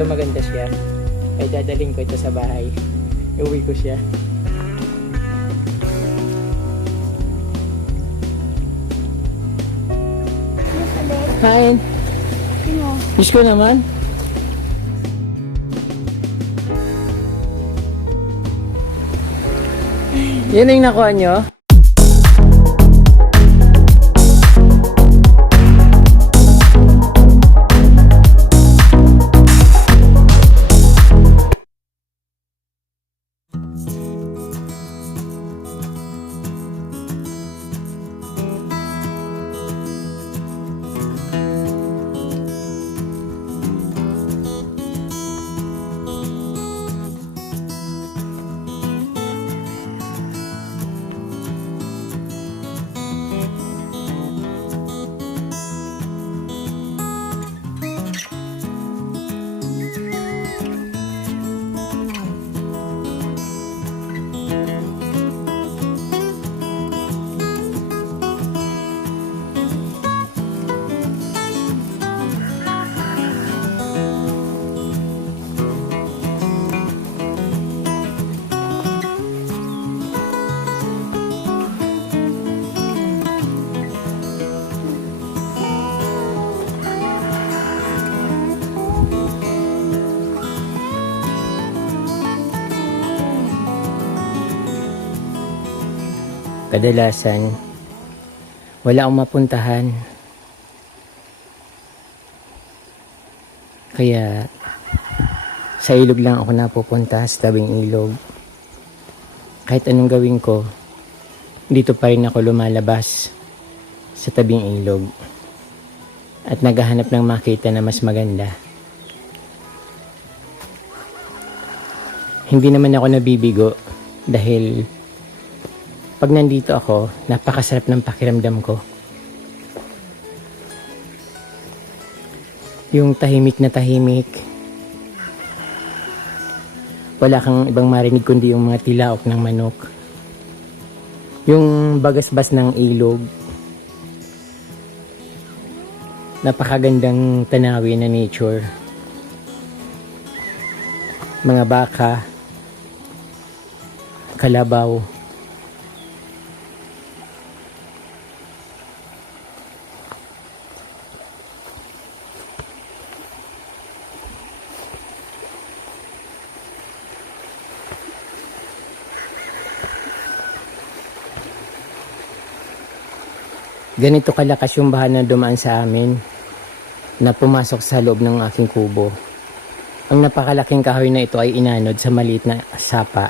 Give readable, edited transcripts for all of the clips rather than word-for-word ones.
ito maganda siya. Ay dadaling ko ito sa bahay. Iuwi ko siya. Kain. Miss ko naman. Yan yung nakuha nyo. Kadalasan, wala akong mapuntahan. Kaya, sa ilog lang ako napupunta, sa tabing ilog. Kahit anong gawin ko, dito pa rin ako lumalabas sa tabing ilog. At naghahanap ng makita na mas maganda. Hindi naman ako nabibigo dahil pag nandito ako, napakasarap ng pakiramdam ko. Yung tahimik na tahimik. Wala kang ibang marinig kundi yung mga tilaok ng manok. Yung bagasbas ng ilog. Napakagandang tanawin na nature. Mga baka, kalabaw. Ganito kalakas yung baha na dumaan sa amin na pumasok sa loob ng aking kubo. Ang napakalaking kahoy na ito ay inanod sa maliit na sapa.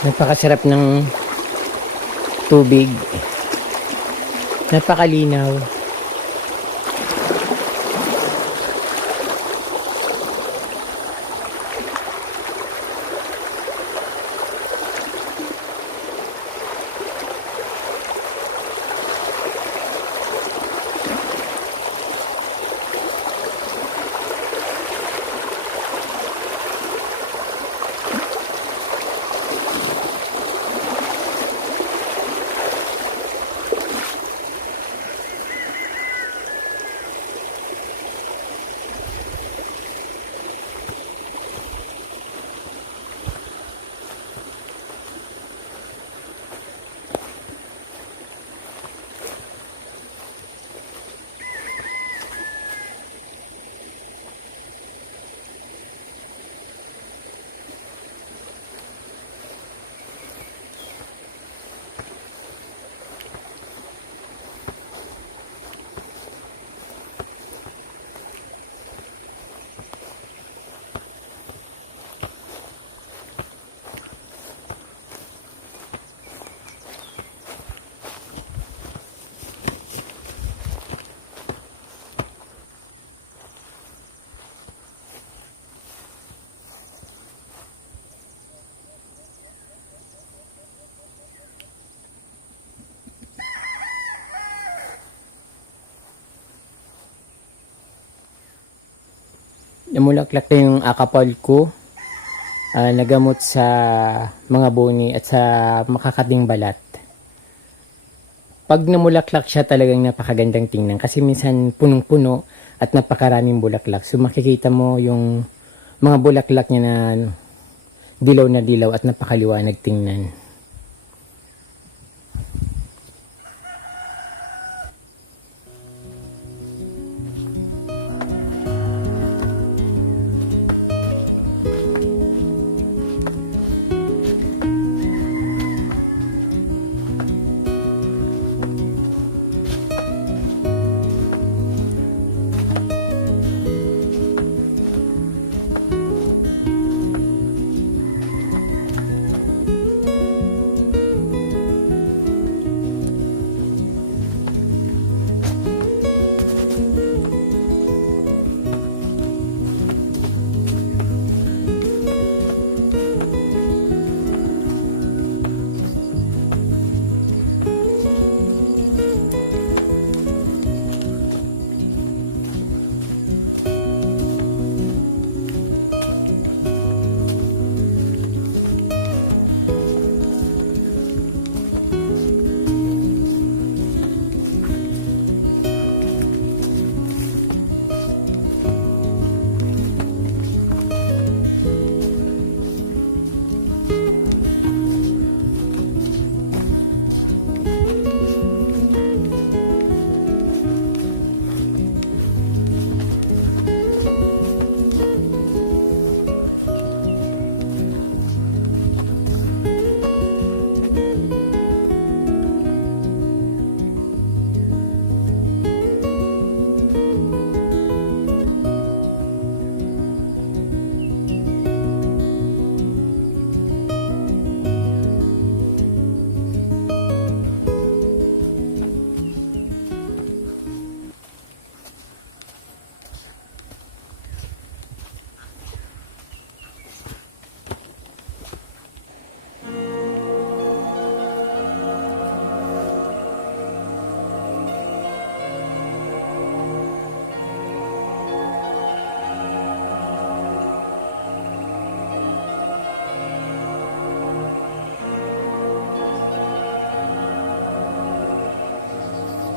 Napakasarap ng tubig. Napakalinaw. Namulaklak na yung akapal ko, nagamot sa mga buni at sa makakating balat. Pag namulaklak siya, talagang napakagandang tingnan kasi minsan punong-puno at napakaraming bulaklak. So makikita mo yung mga bulaklak niya na dilaw at napakaliwanag tingnan.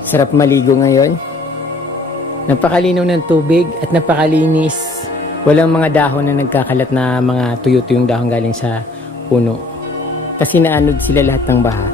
Sarap maligo ngayon. Napakalinaw ng tubig at napakalinis. Walang mga dahon na nagkakalat na mga tuyo-tuyong dahon galing sa puno. Kasi naanod sila lahat ng baha.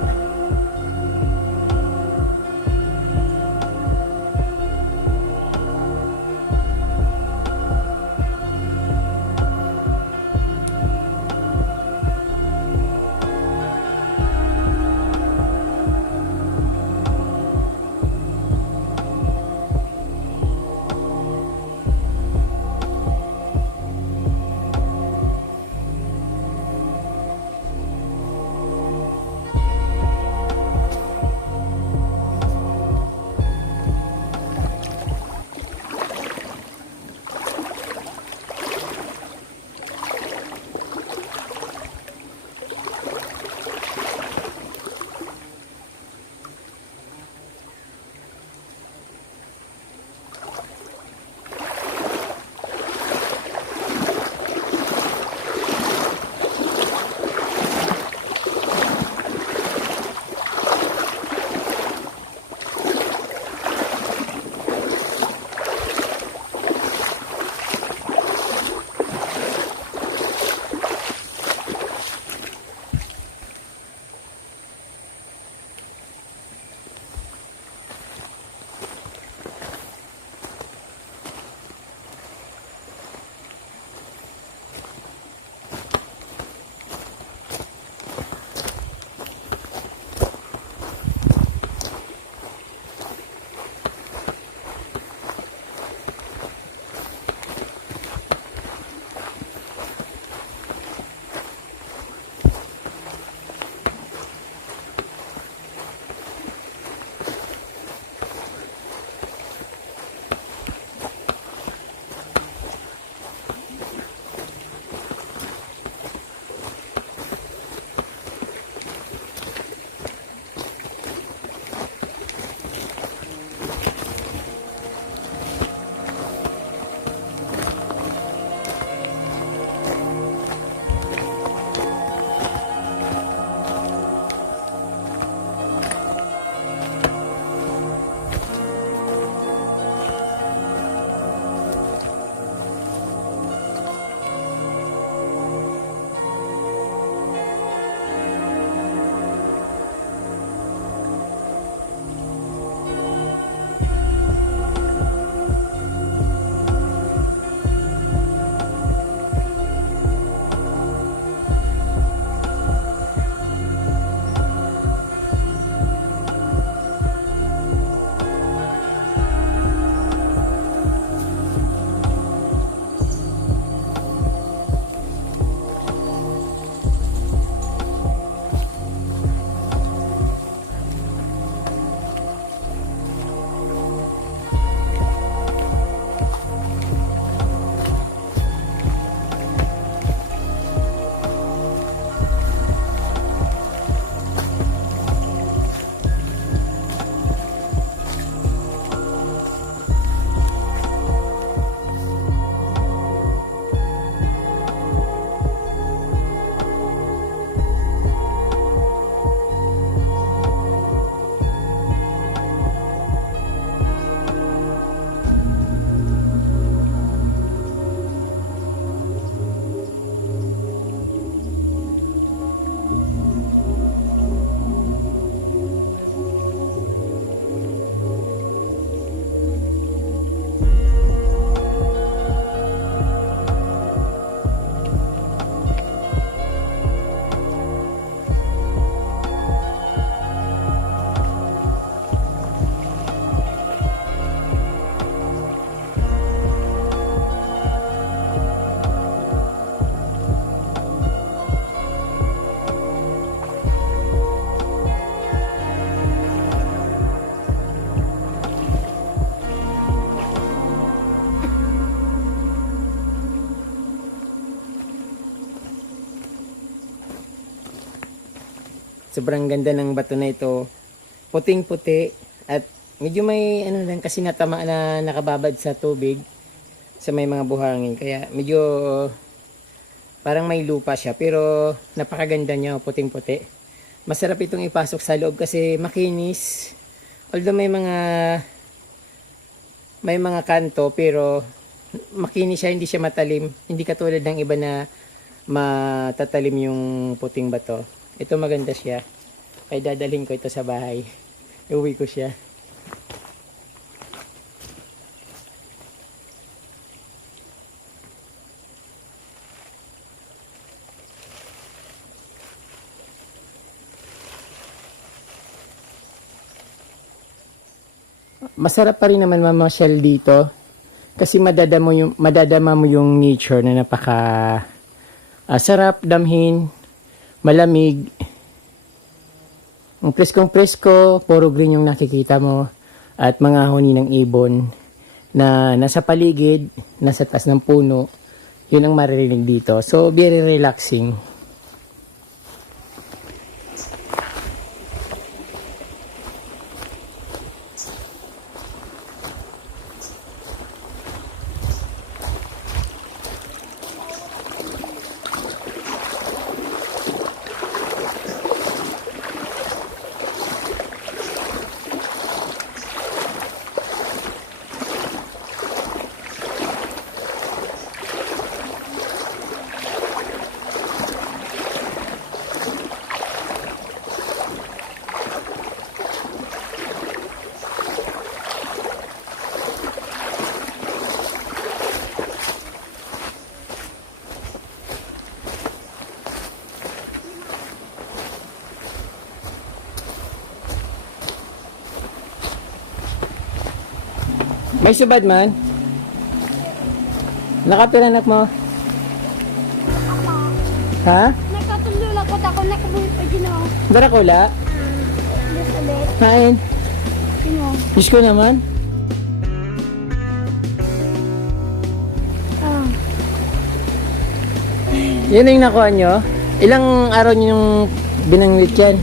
Sobrang ganda ng bato na ito. Puting-puti at medyo may ano lang kasi natama na nakababad sa tubig sa may mga buhangin. Kaya medyo parang may lupa siya pero napakaganda niya, puting-puti. Masarap itong ipasok sa loob kasi makinis. Although may mga kanto pero makinis siya, hindi siya matalim. Hindi katulad ng iba na matatalim yung puting bato. Ito maganda siya. Kaya dadalhin ko ito sa bahay. Iuwi ko siya. Masarap pa rin naman mamasyal dito kasi madadama mo yung nature na napaka sarap damhin, malamig. Ang preskong presko, puro green yung nakikita mo at mga huni ng ibon na nasa paligid, nasa taas ng puno. Yun ang maririnig dito. So very relaxing. May subad man? Nakapira anak mo? Ha? Nakatulula ko ako nakabuhi pa din ako. Dracula? Ulit. Kain. Sino? Diyos ko naman. Ah. Yun ang nakuha nyo? Ilang araw nyo yung binanglit yan?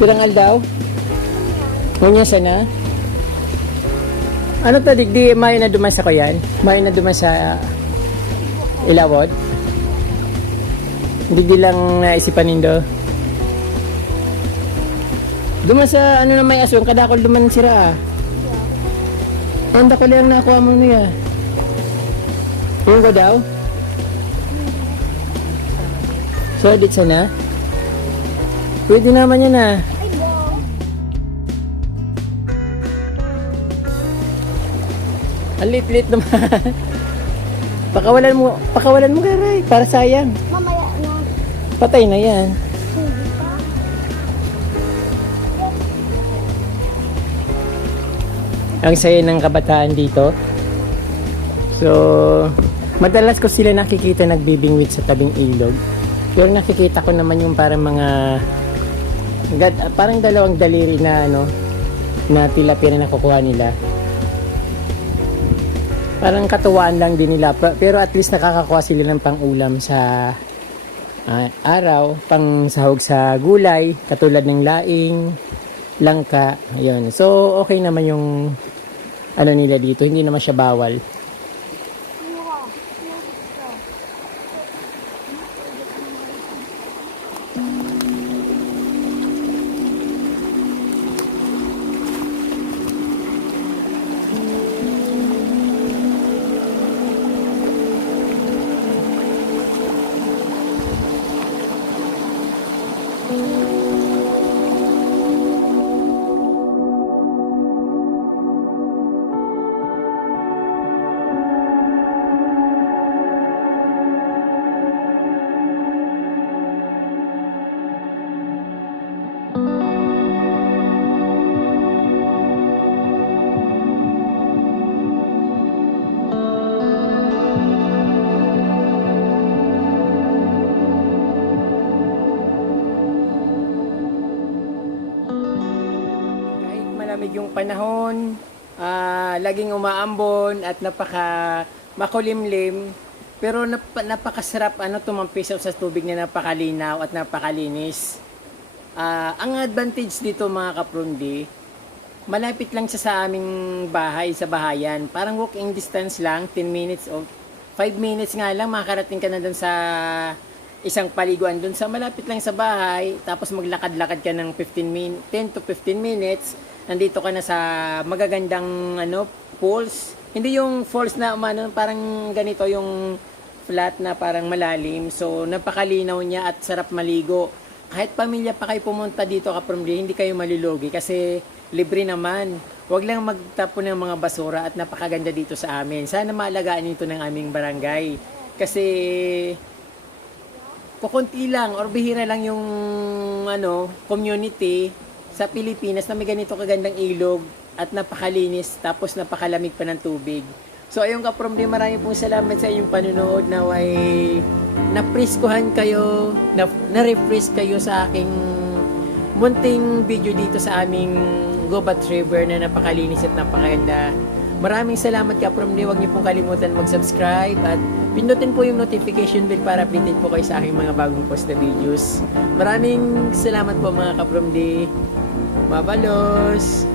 Pirang aldaw? Ngunya sana? Ano to, digdi, may na duman sa ko yan? May na duman sa ilawod? Digdi lang naisipan nindo? Duman sa ano na may aswang, kadakol duman sira ah. Ang dakol yung nakuha mo niya. Yung ko daw? So, dit sana? Pwede naman yan ah. Ay, bo. Ang lit-lit naman. Pakawalan mo garay, para sayang. Mamaya na. Patay na yan. Hindi pa. Ang saya ng kabataan dito. So, madalas ko sila nakikita nagbibingwit sa tabing ilog. Pero nakikita ko naman yung parang parang dalawang daliri na na tilapia na nakukuha nila. Parang katuwaan lang din nila, pero at least nakakakuha sila ng pang-ulam sa araw, pang sahog sa gulay, katulad ng laing, langka, ayun. So, okay naman yung nila dito, hindi naman siya bawal. Malamig yung panahon, laging umaambon at napaka makulimlim, pero napakasarap tumampisaw sa tubig na napakalinaw at napakalinis. Ang advantage dito mga kaprundi, malapit lang siya sa aming bahay, sa bahayan. Parang walking distance lang, 10 minutes o 5 minutes nga lang, makakarating ka na dun sa isang paliguan dun sa malapit lang sa bahay. Tapos maglakad-lakad ka ng 10 to 15 minutes. Nandito ka na sa magagandang falls. Hindi yung falls na parang ganito yung flat na parang malalim. So napakalinaw niya at sarap maligo. Kahit pamilya pa kayo pumunta dito kapamilya, hindi kayo malulugi kasi libre naman. Huwag lang magtapon ng mga basura at napakaganda dito sa amin. Sana maalagaan ito ng aming barangay. Kasi kukunti lang or bihira lang yung community sa Pilipinas na may ganito kagandang ilog at napakalinis tapos napakalamig pa ng tubig. So ayun kapamilya, marami pong salamat sa inyong panunood. Naway napreskuhan kayo, na-refresh kayo sa aking munting video dito sa aming Gubat River na napakalinis at napakaganda. Maraming salamat ka from Huwag niyo pong kalimutan mag-subscribe at pindutin po yung notification bell para updated po kayo sa aking mga bagong post na videos. Maraming salamat po mga ka-from Mabalos!